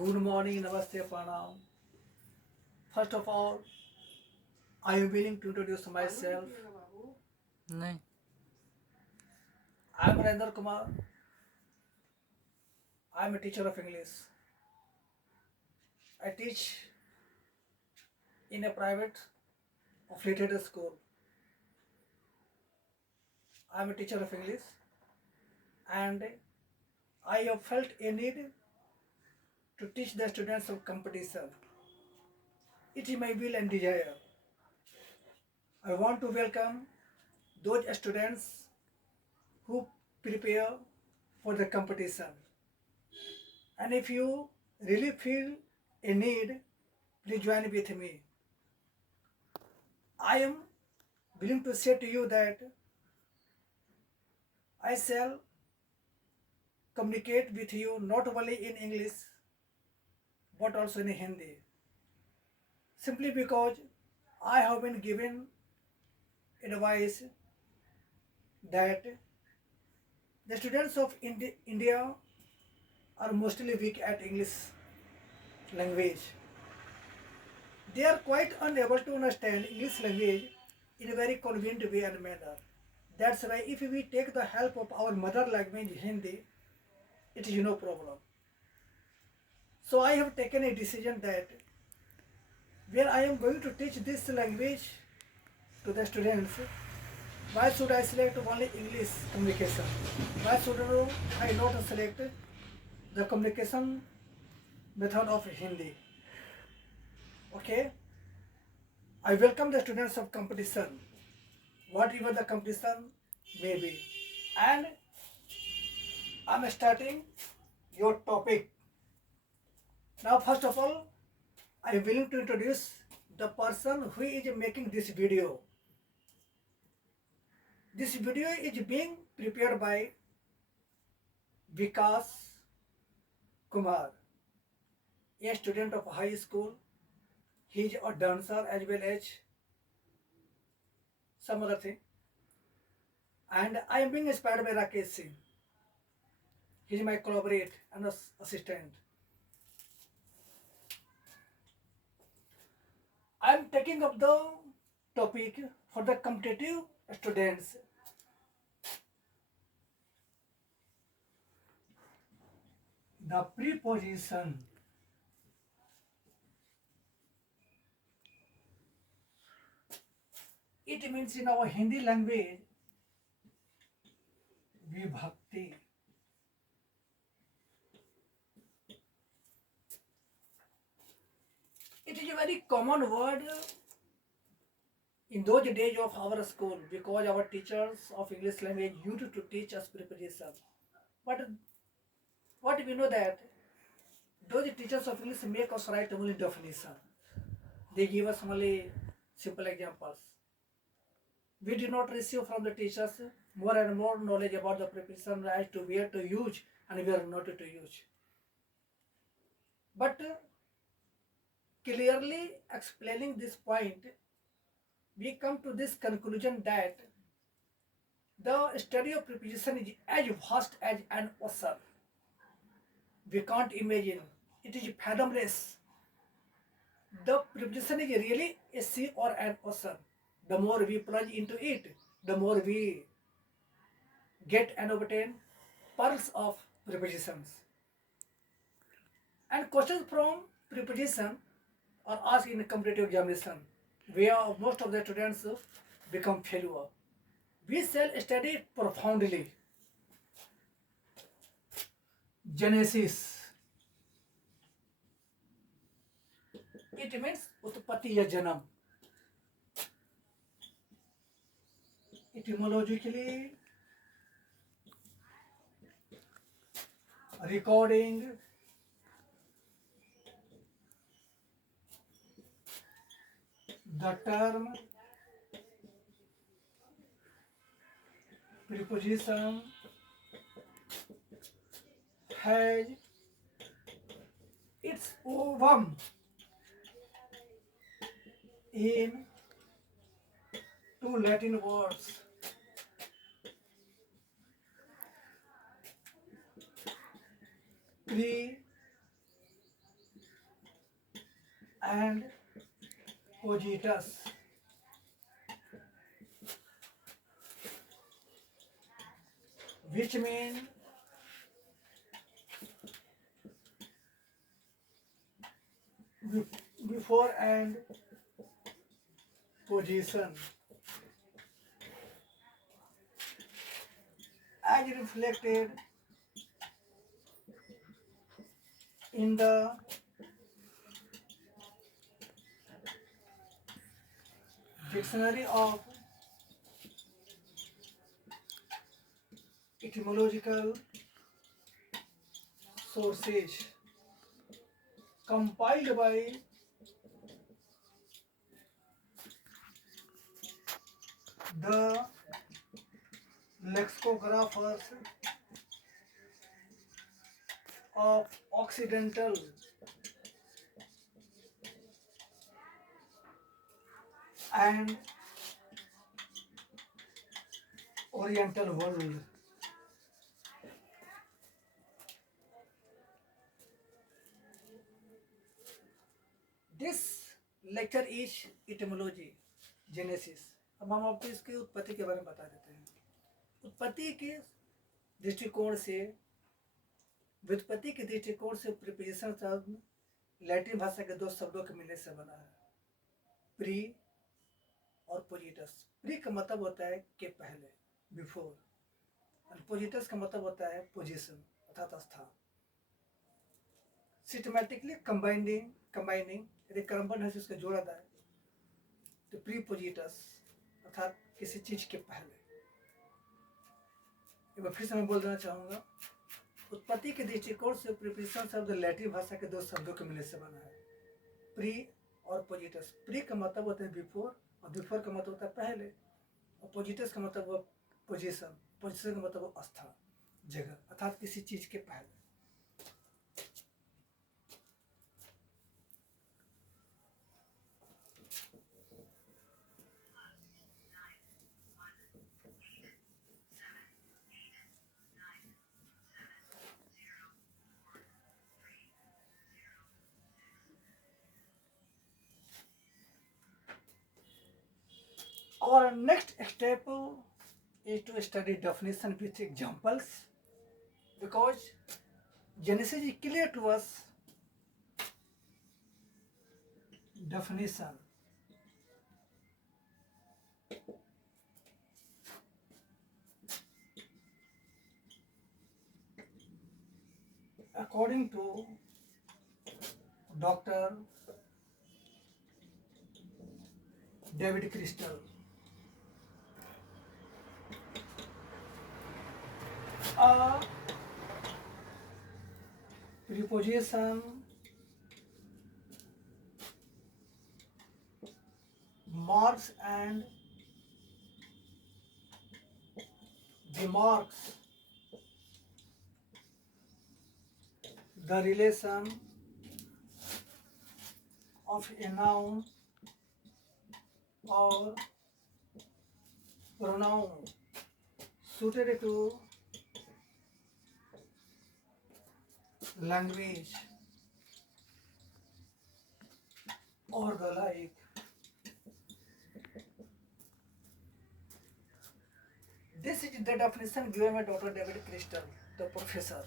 Good morning, Namaste, Pranam. First of all, I am willing to introduce myself. नहीं. I am Narendra Kumar. I am a teacher of English. I teach in a private affiliated school. I am a teacher of English and I have felt a need to teach the students of competition. It is my will and desire. I want to welcome those students who prepare for the competition. And if you really feel a need, please join with me. I am willing to say to you that I shall communicate with you not only in English but also in Hindi. Simply because I have been given advice that the students of India are mostly weak at English language. They are quite unable to understand English language in a very convenient way and manner. That's why if we take the help of our mother language Hindi, it is no problem. So I have taken a decision that where I am going to teach this language to the students, why should I select only English communication? Why should I not select the communication method of Hindi? Okay, I welcome the students of competition, whatever the competition may be. And I'm starting your topic. Now, first of all, I am willing to introduce the person who is making this video. This video is being prepared by Vikas Kumar, a student of high school. He is a dancer as well as some other thing. And I am being inspired by Rakesh Singh. He is my collaborator and assistant. I am taking up the topic for the competitive students. The preposition. It means in our Hindi language, vibhakti. It is a very common word in those days of our school because our teachers of English language used to teach us preposition. But what we know that those teachers of English make us write only definition. They give us only simple examples. We did not receive from the teachers more and more knowledge about the preposition as to where to use and where not to use. But clearly explaining this point, we come to this conclusion that the study of preposition is as vast as an ocean. We can't imagine. It is fathomless. The preposition is really a sea or an ocean. The more we plunge into it, the more we get and obtain pearls of prepositions. And questions from preposition are asked in competitive examination, where most of the students become failure. We shall study it profoundly. Genesis. It means उत्पत्ति या जन्म. Etymologically, recording, the term preposition has its ovum in two Latin words. Pre and Pogitus. Which mean before and position, as reflected in the dictionary of etymological sources compiled by the lexicographers of Occidental and Oriental world. This lecture is etymology, genesis. अब हम आपको इसकी उत्पत्ति के बारे में बता देते हैं। उत्पत्ति के दृष्टिकोण से, व्युत्पत्ति के दृष्टिकोण से प्रीपोजिशन शब्द लैटिन भाषा के दो शब्दों के मिलने से बना है, प्री और पोजिटस। प्री का मतलब होता है के पहले, बिफोर, और पोजिटस का मतलब होता है पोजीशन अर्थात स्थान। सिस्टमैटिकली कंबाइनिंग यदि क्रमबद्ध है उसका जोड़ा जाए तो प्रीपोजिटस अर्थात किसी चीज के पहले। एक बार फिर से मैं बोल देना चाहूँगा, उत्पत्ति के दृष्टिकोण से प्रीपोजिशन शब्द लैटिन भाषा के दो शब्दों के मिलने से बना है, प्री और पोजिटस। प्री का मतलब होता है बिफोर और बिफोर का मतलब होता है पहले, और पोजिटस का मतलब वो पोजीशन, पोजीशन का मतलब वो स्थान, जगह अर्थात किसी चीज के पहले। Our next step is to study definition with examples, because Genesis is clear to us. Definition. According to Dr. David Crystal, a preposition marks and demarks the relation of a noun or pronoun suited to language or the like. This is the definition given by Dr. David Crystal, the professor.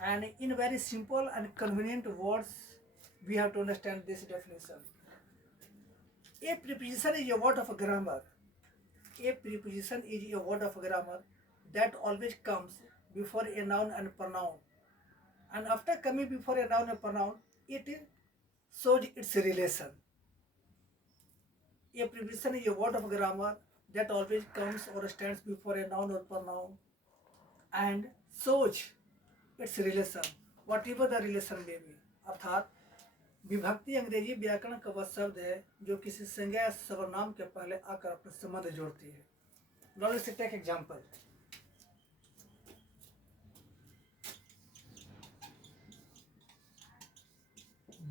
And in very simple and convenient words, we have to understand this definition. A preposition is a word of grammar. A preposition is a word of grammar that always comes before a noun and pronoun. And after coming before a noun and pronoun, it shows its relation. A preposition is a word of grammar that always comes or stands before a noun or pronoun and shows its relation, whatever the relation may be. अर्थात विभक्ति अंग्रेजी व्याकरण का वह शब्द है जो किसी संज्ञा या सर्वनाम के पहले आकर अपने संबंध जोड़ती है। Now let's take example.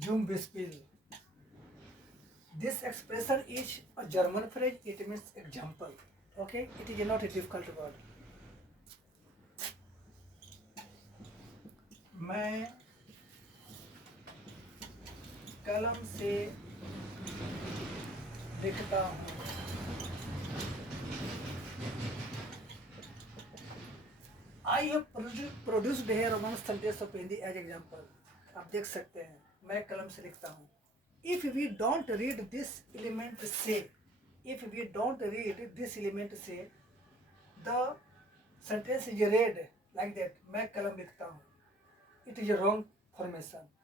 Zum Beispiel. This expression is a German phrase. It means example. Okay, it is not a difficult word. मैं कलम से लिखता हूँ। I have produced here one sentence of Hindi as example. आप देख सकते हैं, मैं कलम से लिखता हूँ. If we don't read this element say, if we don't read this element say, the sentence is read like that. मैं कलम लिखता हूँ. It is a wrong formation.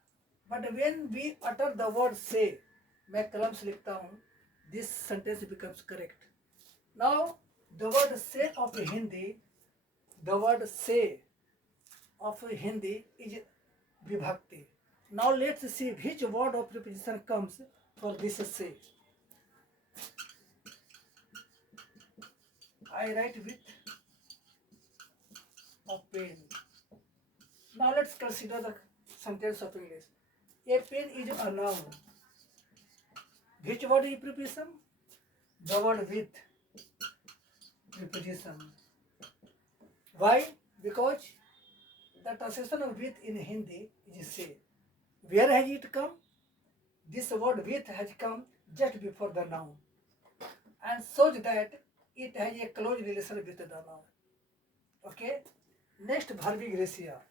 But when we utter the word say, मैं कलम से लिखता हूँ, this sentence becomes correct. Now the word say of Hindi, the word say of Hindi is vibhakti. Now let's see which word of preposition comes for this say. I write with a pen. Now let's consider the sentence of English. A pen is a noun. Which word is preposition? The word with preposition. Why? Because the translation of with in Hindi is say. Where has it come? This word with has come just before the noun and shows that it has a close relation with the noun. Okay? Next, Bharvi Gracia.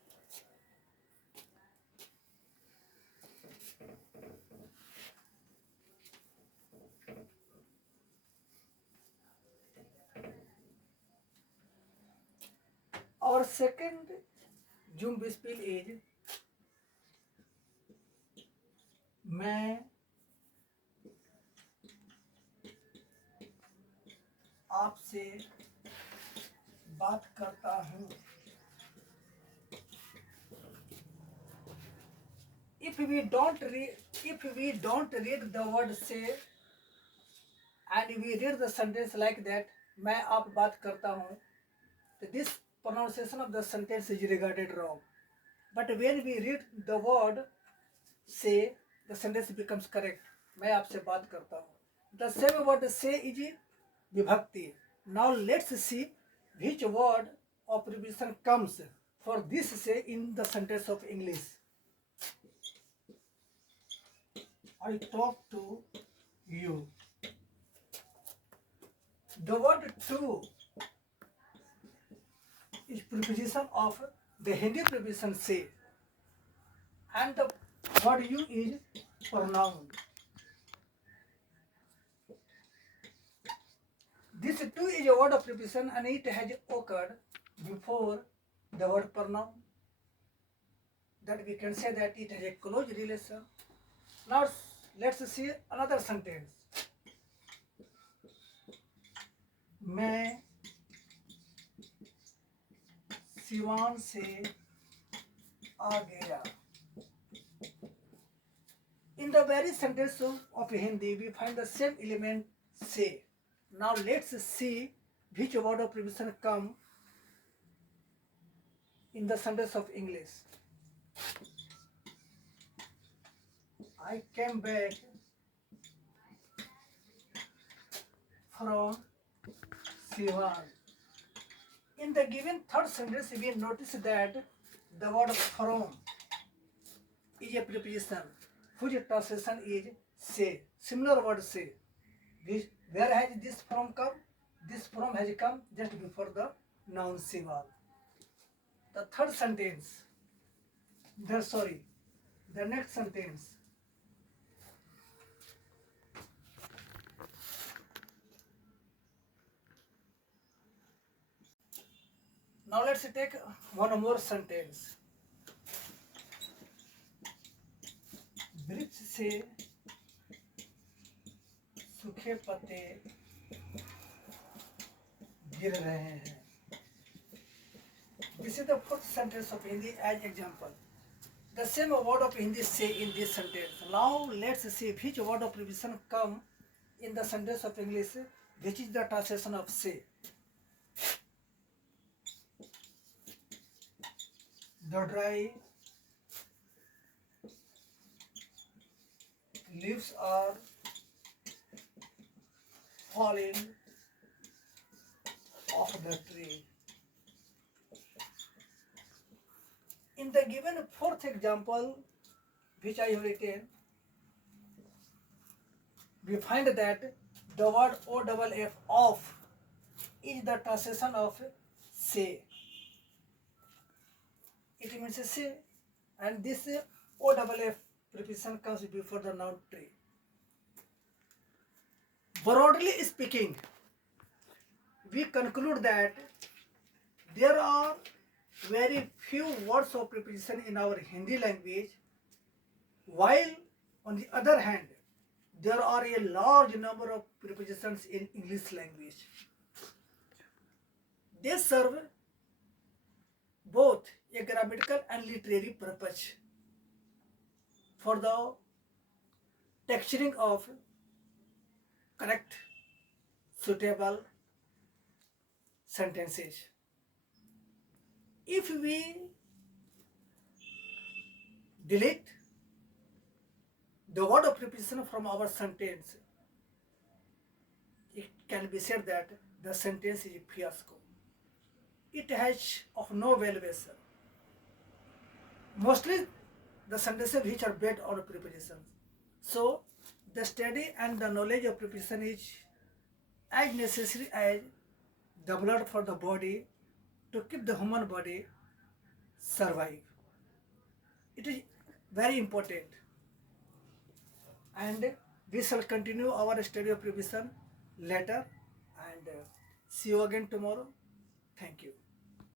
Our second Zumbispiel is मैं आपसे बात करता हूँ. If we don't read the word say and we read the sentence like that, मैं आप बात करता हूँ, this pronunciation of the sentence is regarded wrong. But when we read the word say, the sentence becomes correct. मैं आपसे बात करता हूँ. The same word say is vibhakti. Now let's see which word of preposition comes for this say in the sentence of English. I talk to you. The word to is preposition of the Hindi preposition say, and the word you is pronoun. This to is a word of preposition and it has occurred before the word pronoun. That we can say that it has a close relation. Now let's see another sentence. मैं सिवान से आ गया. In the very sentence of Hindi, we find the same element say. Now let's see which word of preposition come in the sentence of English. I came back from Siwan. In the given third sentence, we notice that the word from is a preposition whose translation is say. Similar word say. Where has this from come? This from has come just before the noun Siwan. The third sentence. The next sentence. Now let's take one more sentence. वृक्ष से सूखे पत्ते गिर रहे हैं. This is the fourth sentence of Hindi as example. The same word of Hindi say in this sentence. Now let's see which word of preposition come in the sentence of English, which is the translation of say. The dry leaves are falling off the tree. In the given fourth example, which I have written, we find that the word OFF off is the translation of say. It means say, and this OFF preposition comes before the noun tree. Broadly speaking, we conclude that there are very few words of preposition in our Hindi language, while on the other hand, there are a large number of prepositions in English language. They serve both a grammatical and literary purpose for the texturing of correct, suitable sentences. If we delete the word of preposition from our sentence, it can be said that the sentence is a fiasco. It has of no valuation. Mostly the sentences which are based on prepositions. So the study and the knowledge of preposition is as necessary as the blood for the body to keep the human body survive. It is very important, and we shall continue our study of preposition later, and see you again tomorrow. Thank you.